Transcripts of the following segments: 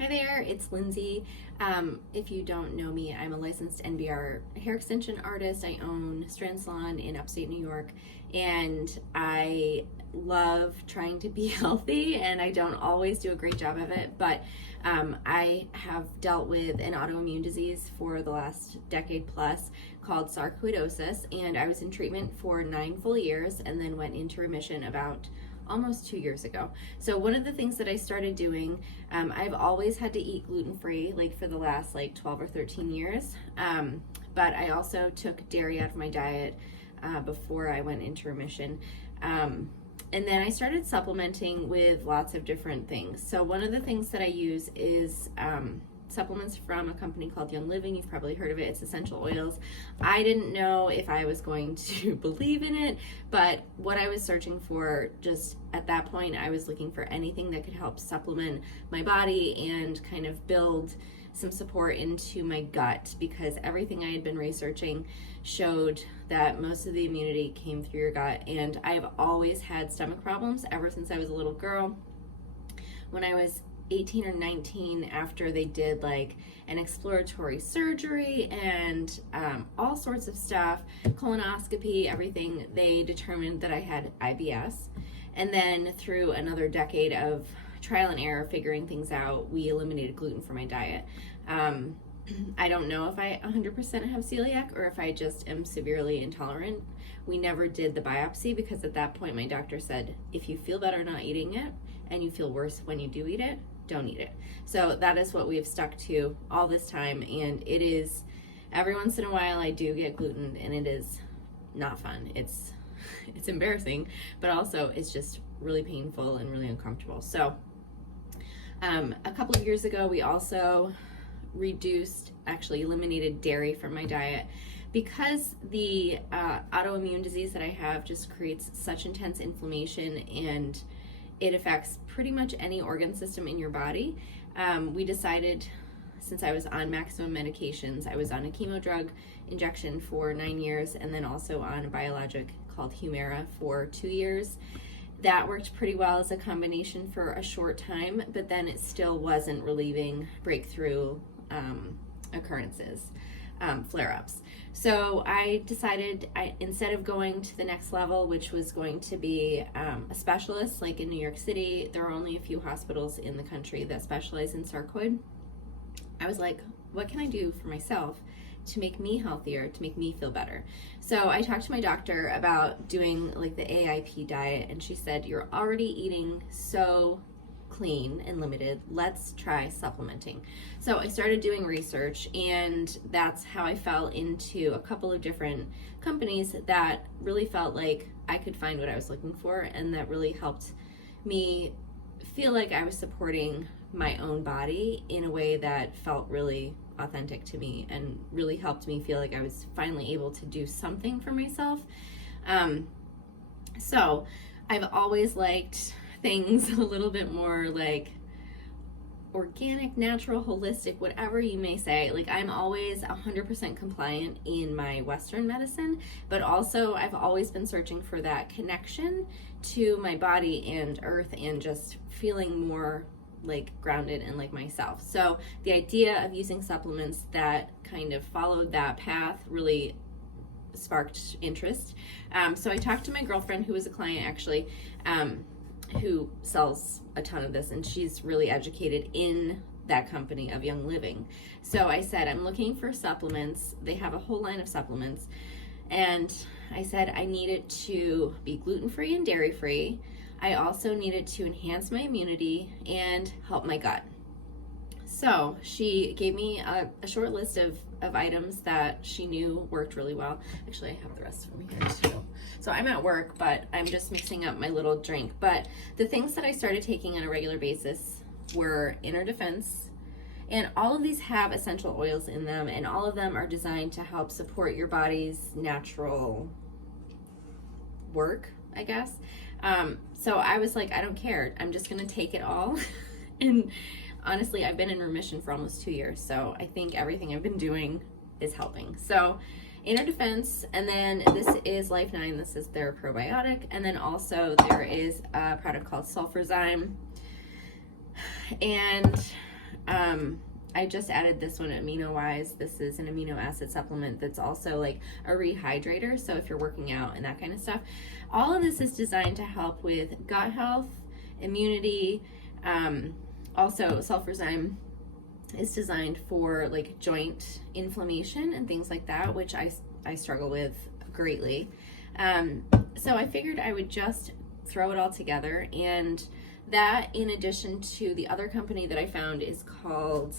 Hi there, it's Lindsay. If you don't know me, I'm a licensed NBR hair extension artist. I own Strand Salon in upstate New York, and I love trying to be healthy, and I don't always do a great job of it, but I have dealt with an autoimmune disease for the last decade plus called sarcoidosis, and I was in treatment for 9 full years and then went into remission about almost 2 years ago. So one of the things that I started doing, I've always had to eat gluten-free, like for the last 12 or 13 years. But I also took dairy out of my diet before I went into remission. And then I started supplementing with lots of different things. So one of the things that I use is supplements from a company called Young Living. You've probably heard of it. It's essential oils. I didn't know if I was going to believe in it, but what I was searching for just at that point, I was looking for anything that could help supplement my body and kind of build some support into my gut, because everything I had been researching showed that most of the immunity came through your gut. And I've always had stomach problems ever since I was a little girl. When I was 18 or 19, after they did an exploratory surgery and all sorts of stuff, colonoscopy, everything, they determined that I had IBS. And then through another decade of trial and error figuring things out, we eliminated gluten from my diet. I don't know if I 100% have celiac or if I just am severely intolerant. We never did the biopsy because at that point my doctor said, if you feel better not eating it and you feel worse when you do eat it, don't eat it. So that is what we have stuck to all this time, and it is, every once in a while I do get gluten and it is not fun. It's embarrassing, but also it's just really painful and really uncomfortable. So a couple of years ago we also eliminated dairy from my diet because the autoimmune disease that I have just creates such intense inflammation, and it affects pretty much any organ system in your body. We decided, since I was on maximum medications, I was on a chemo drug injection for 9 years and then also on a biologic called Humira for 2 years. That worked pretty well as a combination for a short time, but then it still wasn't relieving breakthrough occurrences, flare-ups. So I decided, instead of going to the next level, which was going to be a specialist, like in New York City, there are only a few hospitals in the country that specialize in sarcoid. I was like, what can I do for myself to make me healthier, to make me feel better? So I talked to my doctor about doing the AIP diet, and she said, you're already eating so clean and limited, let's try supplementing. So I started doing research, and that's how I fell into a couple of different companies that really felt like I could find what I was looking for, and that really helped me feel like I was supporting my own body in a way that felt really authentic to me and really helped me feel like I was finally able to do something for myself. So I've always liked things a little bit more organic, natural, holistic, whatever you may say. I'm always 100% compliant in my Western medicine, but also I've always been searching for that connection to my body and earth and just feeling more grounded and like myself. So the idea of using supplements that kind of followed that path really sparked interest. So I talked to my girlfriend, who was a client actually, who sells a ton of this, and she's really educated in that company of Young Living. So I said, I'm looking for supplements. They have a whole line of supplements. And I said, I need it to be gluten-free and dairy-free. I also needed to enhance my immunity and help my gut. So she gave me a short list of items that she knew worked really well. Actually, I have the rest of them here too. So I'm at work, but I'm just mixing up my little drink. But the things that I started taking on a regular basis were Inner Defense, and all of these have essential oils in them, and all of them are designed to help support your body's natural work, I guess. So I was like, I don't care. I'm just gonna take it all. And honestly, I've been in remission for almost 2 years, so I think everything I've been doing is helping. So Inner Defense, and then this is Life 9. This is their probiotic, and then also there is a product called Sulfurzyme, and I just added this one, Amino Wise. This is an amino acid supplement that's also like a rehydrator. So if you're working out and that kind of stuff, all of this is designed to help with gut health, immunity. Also, Sulfurzyme is designed for like joint inflammation and things like that, which I struggle with greatly. So I figured I would just throw it all together, and that, in addition to the other company that I found, is called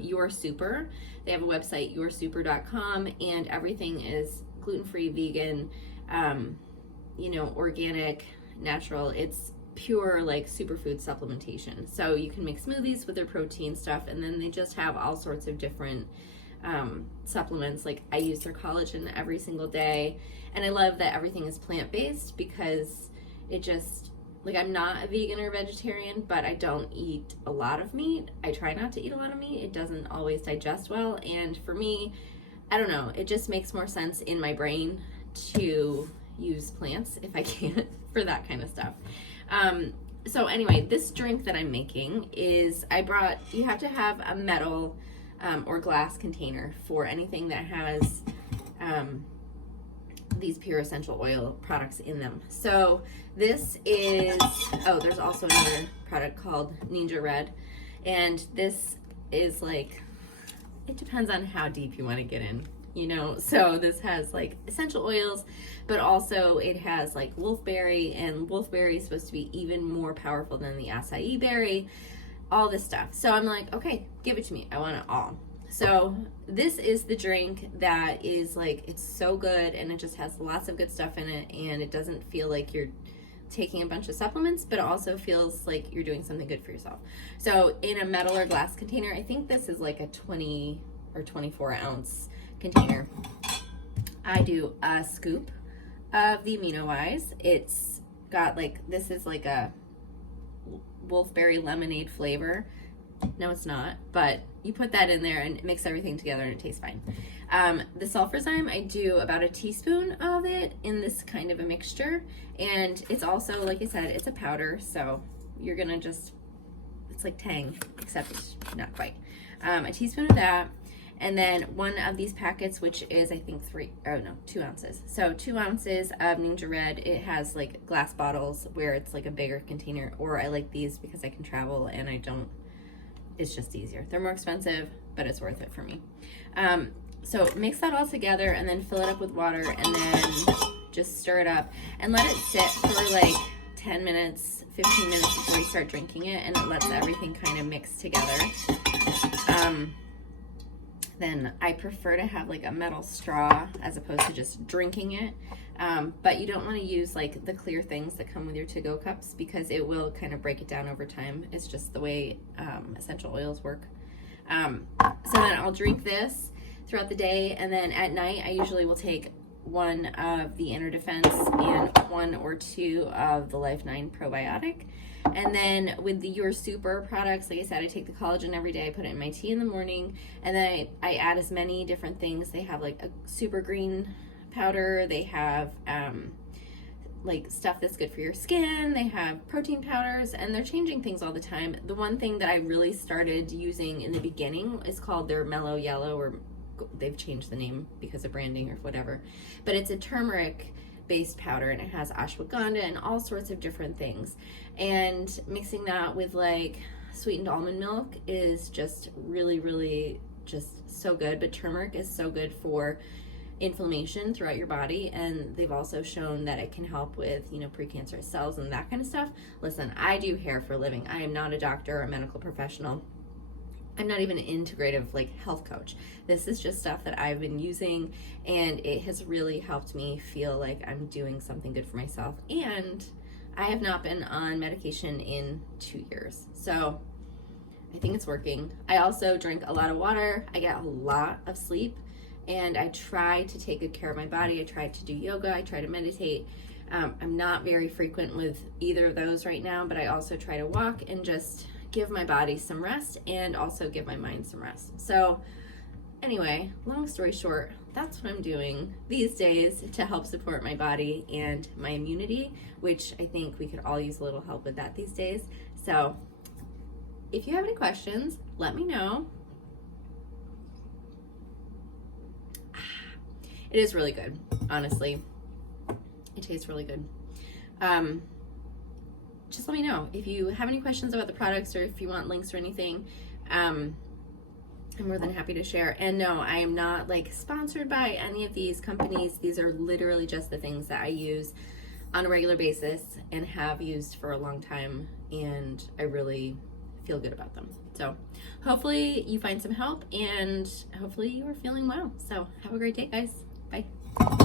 Your Super. They have a website, yoursuper.com, and everything is gluten-free, vegan, organic, natural. It's pure like superfood supplementation. So you can make smoothies with their protein stuff, and then they just have all sorts of different supplements. Like I use their collagen every single day, and I love that everything is plant-based, because it just, like, I'm not a vegan or vegetarian, but I don't eat a lot of meat. I try not to eat a lot of meat. It doesn't always digest well, and for me, I don't know, it just makes more sense in my brain to use plants if I can for that kind of stuff. So anyway, this drink that I'm making is, you have to have a metal or glass container for anything that has these pure essential oil products in them. So this is, there's also another product called Ninja Red, and this is like, it depends on how deep you want to get in, so this has like essential oils, but also it has like wolfberry, and wolfberry is supposed to be even more powerful than the acai berry, all this stuff. So I'm like, okay, give it to me, I want it all. So this is the drink that is like, it's so good, and it just has lots of good stuff in it, and it doesn't feel like you're taking a bunch of supplements, but it also feels like you're doing something good for yourself. So in a metal or glass container, I think this is like a 20 or 24 ounce container, I do a scoop of the Amino Wise. It's got like, this is like a wolfberry lemonade flavor. No, it's not, but you put that in there and mix everything together and it tastes fine. The Sulfurzyme, I do about a teaspoon of it in this kind of a mixture, and it's also, like I said, it's a powder, so you're gonna just, it's like Tang, except not quite. A teaspoon of that, and then one of these packets, which is I think 2 ounces. So 2 ounces of Ninja Red. It has like glass bottles where it's like a bigger container, or I like these because I can travel and it's just easier. They're more expensive, but it's worth it for me. So mix that all together and then fill it up with water, and then just stir it up and let it sit for like 10 minutes, 15 minutes before you start drinking it, and it lets everything kind of mix together. Then I prefer to have like a metal straw as opposed to just drinking it. But you don't want to use like the clear things that come with your to-go cups, because it will kind of break it down over time. It's just the way essential oils work. So then I'll drink this throughout the day, and then at night I usually will take one of the Inner Defense and 1 or 2 of the Life 9 probiotic. And then with the Your Super products, like I said, I take the collagen every day. I put it in my tea in the morning, and then I add as many different things. They have like a super green powder. They have like stuff that's good for your skin. They have protein powders, and they're changing things all the time. The one thing that I really started using in the beginning is called their Mellow Yellow, or they've changed the name because of branding or whatever, but it's a turmeric based powder, and it has ashwagandha and all sorts of different things, and mixing that with like sweetened almond milk is just really just so good. But turmeric is so good for inflammation throughout your body, and they've also shown that it can help with precancerous cells and that kind of stuff. Listen, I do hair for a living. I am not a doctor or a medical professional. I'm not even an integrative like health coach. This is just stuff that I've been using, and it has really helped me feel like I'm doing something good for myself. And I have not been on medication in 2 years. So I think it's working. I also drink a lot of water. I get a lot of sleep, and I try to take good care of my body. I try to do yoga. I try to meditate. I'm not very frequent with either of those right now, but I also try to walk and just give my body some rest, and also give my mind some rest. So anyway, long story short, that's what I'm doing these days to help support my body and my immunity, which I think we could all use a little help with that these days. So if you have any questions, let me know. It is really good, honestly. It tastes really good. Just let me know if you have any questions about the products or if you want links or anything. I'm more than happy to share. And no, I am not like sponsored by any of these companies. These are literally just the things that I use on a regular basis and have used for a long time, and I really feel good about them. So hopefully you find some help, and hopefully you are feeling well. So have a great day, guys. Bye.